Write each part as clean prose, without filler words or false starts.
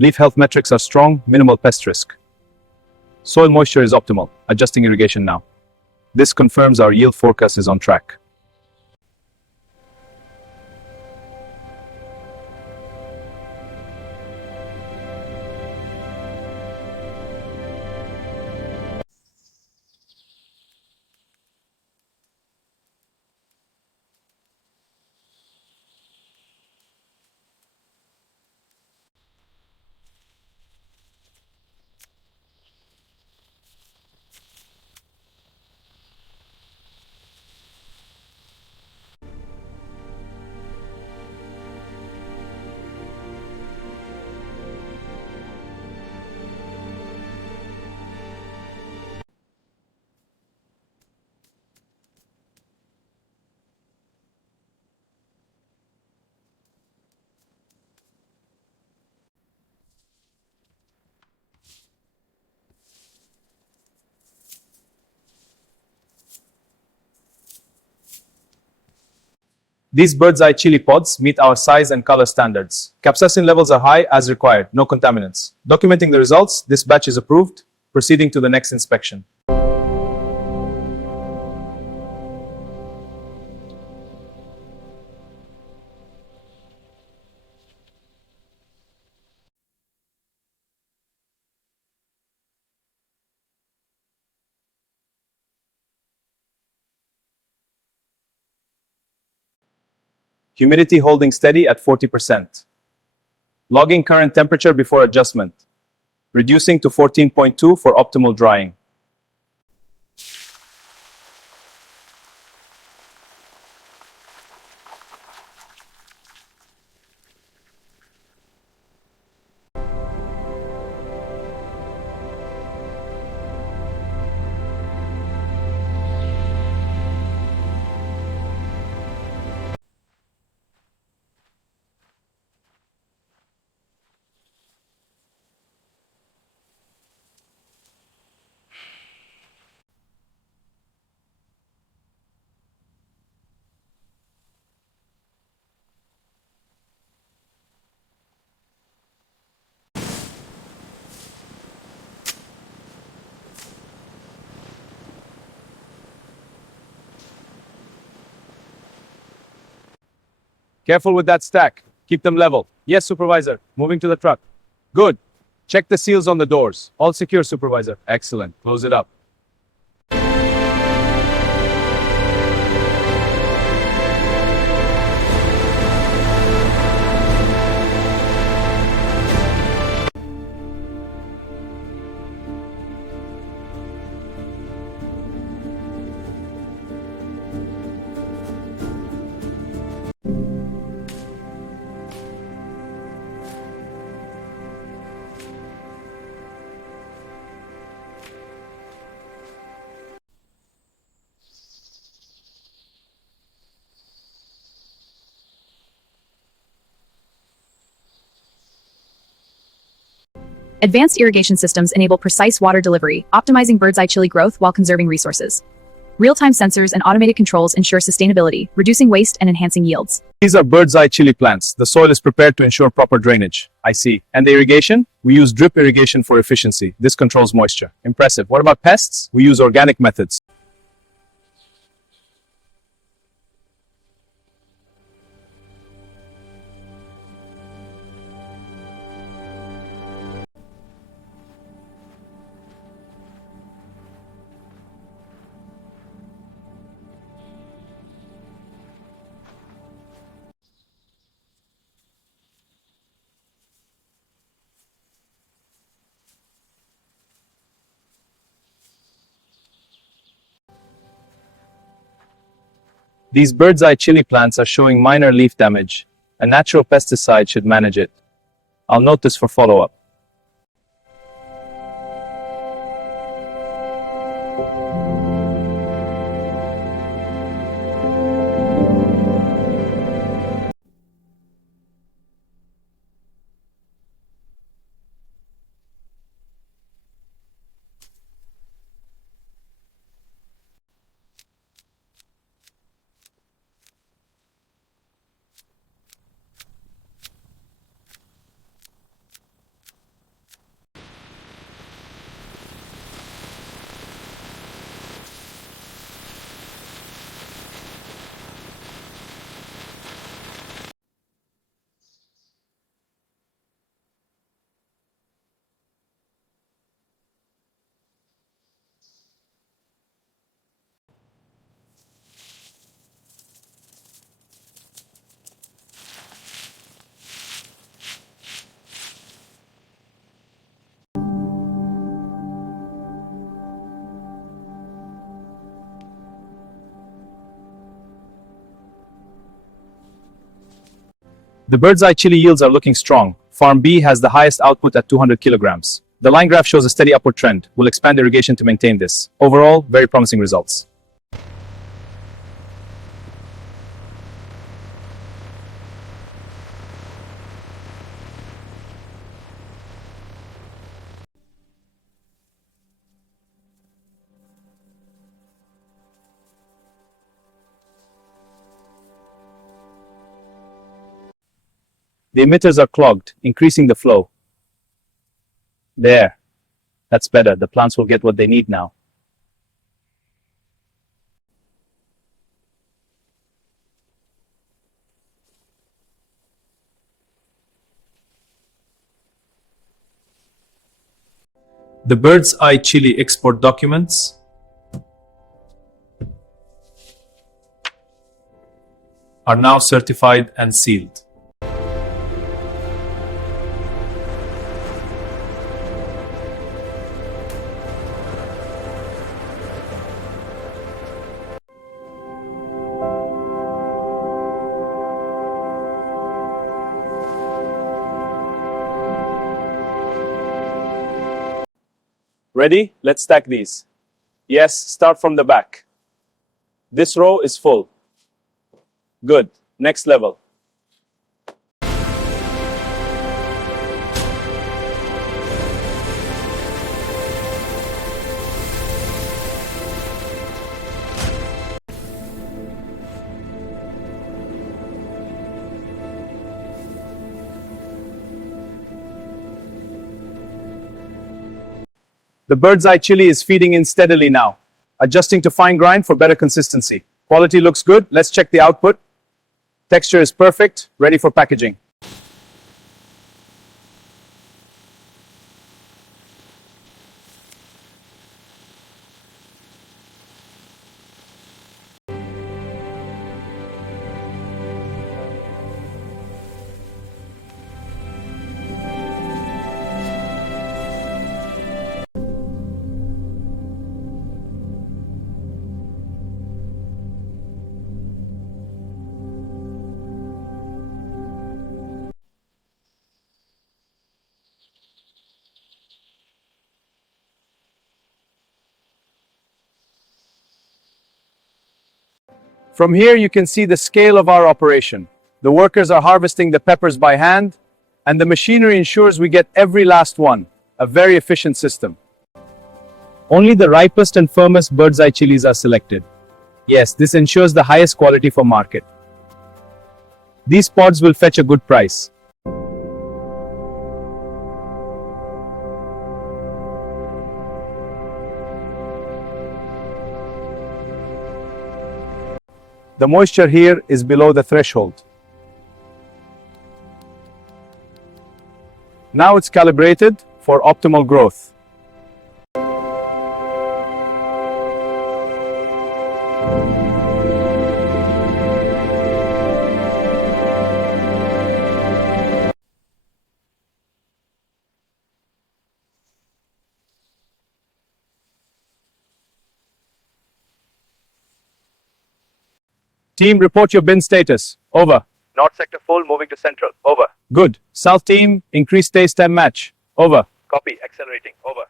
Leaf health metrics are strong, minimal pest risk. Soil moisture is optimal. Adjusting irrigation now. This confirms our yield forecast is on track. These bird's eye chili pods meet our size and color standards. Capsaicin levels are high as required, no contaminants. Documenting the results, this batch is approved, proceeding to the next inspection. Humidity holding steady at 40%. Logging current temperature before adjustment. Reducing to 14.2 for optimal drying. Careful with that stack. Keep them level. Yes, Supervisor. Moving to the truck. Good. Check the seals on the doors. All secure, Supervisor. Excellent. Close it up. Advanced irrigation systems enable precise water delivery, optimizing bird's eye chili growth while conserving resources. Real-time sensors and automated controls ensure sustainability, reducing waste and enhancing yields. These are bird's eye chili plants. The soil is prepared to ensure proper drainage. I see. And the irrigation? We use drip irrigation for efficiency. This controls moisture. Impressive. What about pests? We use organic methods. These bird's eye chili plants are showing minor leaf damage. A natural pesticide should manage it. I'll note this for follow-up. The bird's eye chili yields are looking strong. Farm B has the highest output at 200 kilograms. The line graph shows a steady upward trend. We'll expand irrigation to maintain this. Overall, very promising results. The emitters are clogged, increasing the flow. There. That's better. The plants will get what they need now. The bird's eye chili export documents are now certified and sealed. Ready? Let's stack these. Yes, start from the back. This row is full. Good. Next level. The bird's eye chili is feeding in steadily now, adjusting to fine grind for better consistency. Quality looks good. Let's check the output. Texture is perfect, ready for packaging. From here, you can see the scale of our operation. The workers are harvesting the peppers by hand, and the machinery ensures we get every last one. A very efficient system. Only the ripest and firmest bird's eye chilies are selected. Yes, this ensures the highest quality for market. These pods will fetch a good price. The moisture here is below the threshold. Now it's calibrated for optimal growth. Team, report your bin status. Over. North sector full, moving to central. Over. Good. South team, increase taste and match. Over. Copy, accelerating. Over.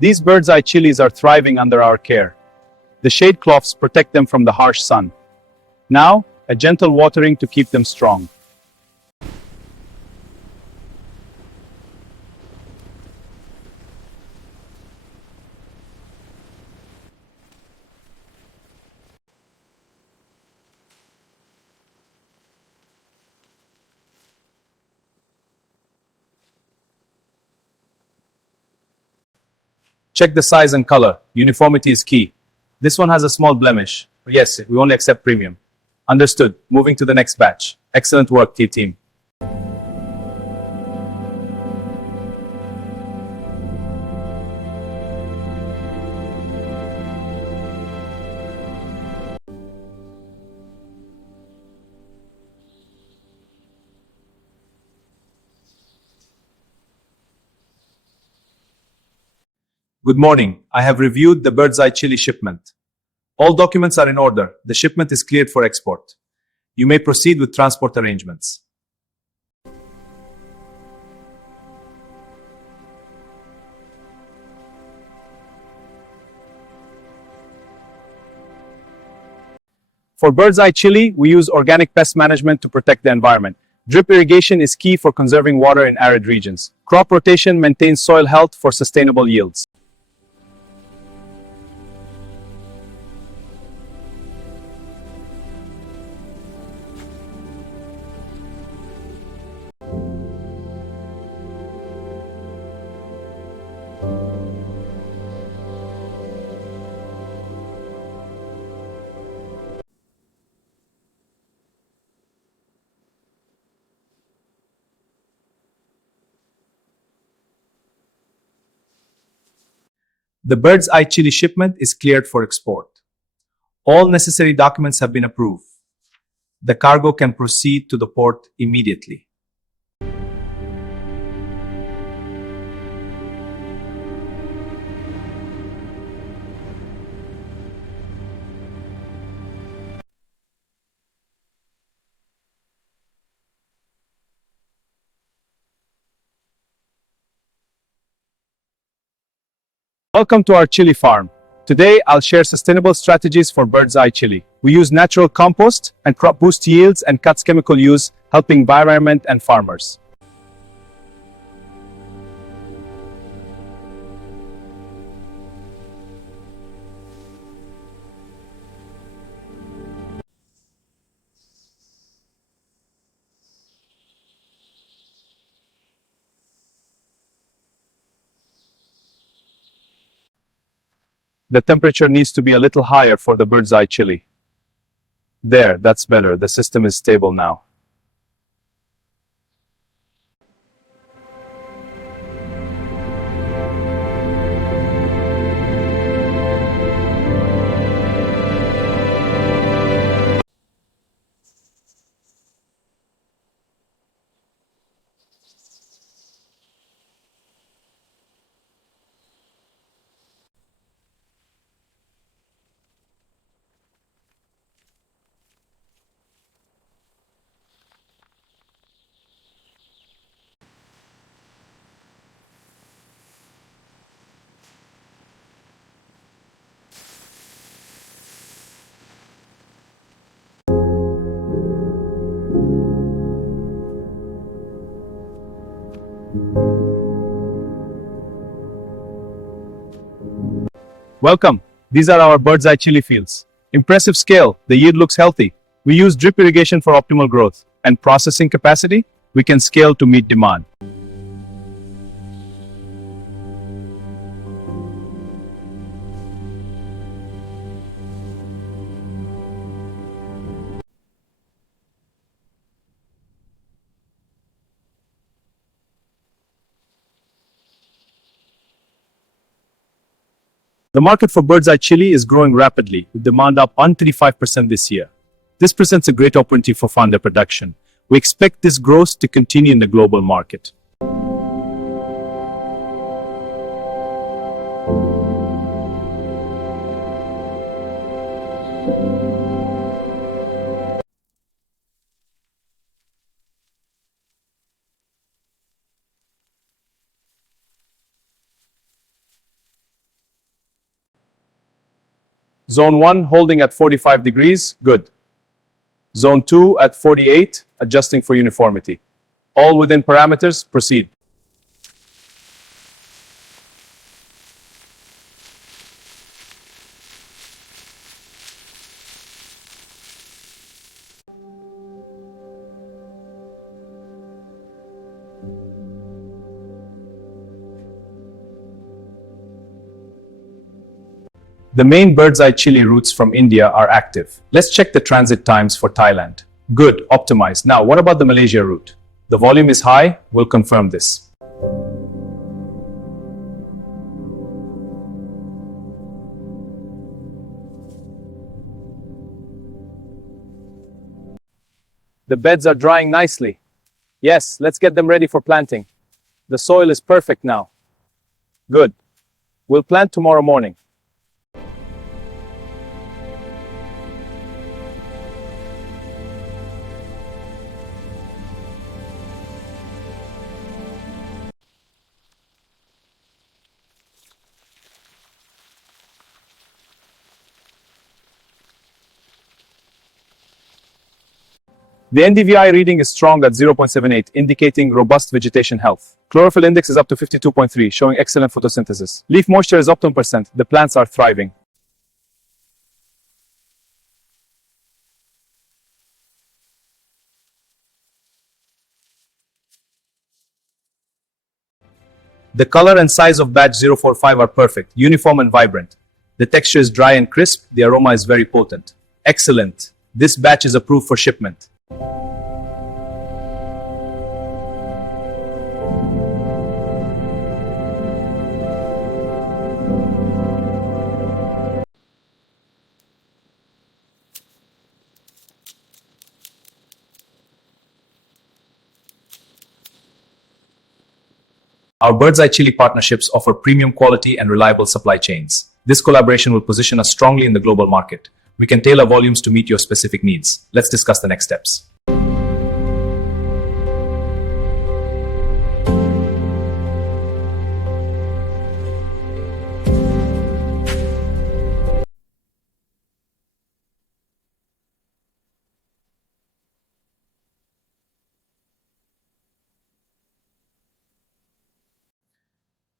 These bird's eye chilies are thriving under our care. The shade cloths protect them from the harsh sun. Now, a gentle watering to keep them strong. Check the size and color. Uniformity is key. This one has a small blemish. Yes, we only accept premium. Understood. Moving to the next batch. Excellent work, team. Good morning. I have reviewed the bird's eye chili shipment. All documents are in order. The shipment is cleared for export. You may proceed with transport arrangements. For bird's eye chili, we use organic pest management to protect the environment. Drip irrigation is key for conserving water in arid regions. Crop rotation maintains soil health for sustainable yields. The bird's eye chili shipment is cleared for export. All necessary documents have been approved. The cargo can proceed to the port immediately. Welcome to our chili farm. Today, I'll share sustainable strategies for bird's eye chili. We use natural compost and crop boost yields and cuts chemical use, helping environment and farmers. The temperature needs to be a little higher for the bird's eye chili. There, that's better. The system is stable now. Welcome. These are our bird's eye chili fields. Impressive scale. The yield looks healthy. We use drip irrigation for optimal growth. And processing capacity? We can scale to meet demand. The market for bird's eye chili is growing rapidly, with demand up 135% this year. This presents a great opportunity for founder production. We expect this growth to continue in the global market. Zone 1 holding at 45 degrees, good. Zone 2 at 48, adjusting for uniformity. All within parameters, proceed. The main bird's eye chili routes from India are active. Let's check the transit times for Thailand. Good, optimized. Now, what about the Malaysia route? The volume is high, we'll confirm this. The beds are drying nicely. Yes, let's get them ready for planting. The soil is perfect now. Good. We'll plant tomorrow morning. The NDVI reading is strong at 0.78, indicating robust vegetation health. Chlorophyll index is up to 52.3, showing excellent photosynthesis. Leaf moisture is up to 1%. The plants are thriving. The color and size of batch 045 are perfect, uniform and vibrant. The texture is dry and crisp. The aroma is very potent. Excellent. This batch is approved for shipment. Our Bird's Eye Chili partnerships offer premium quality and reliable supply chains. This collaboration will position us strongly in the global market. We can tailor volumes to meet your specific needs. Let's discuss the next steps.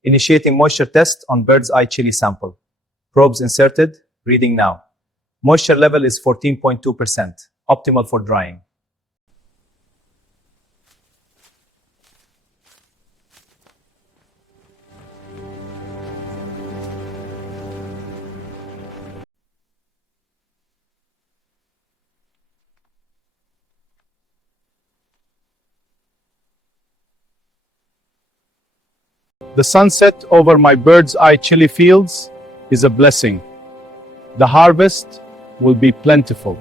Initiating moisture test on Bird's Eye Chili sample. Probes inserted. Reading now. Moisture level is 14.2%, optimal for drying. The sunset over my Bird's Eye chili fields is a blessing. The harvest will be plentiful.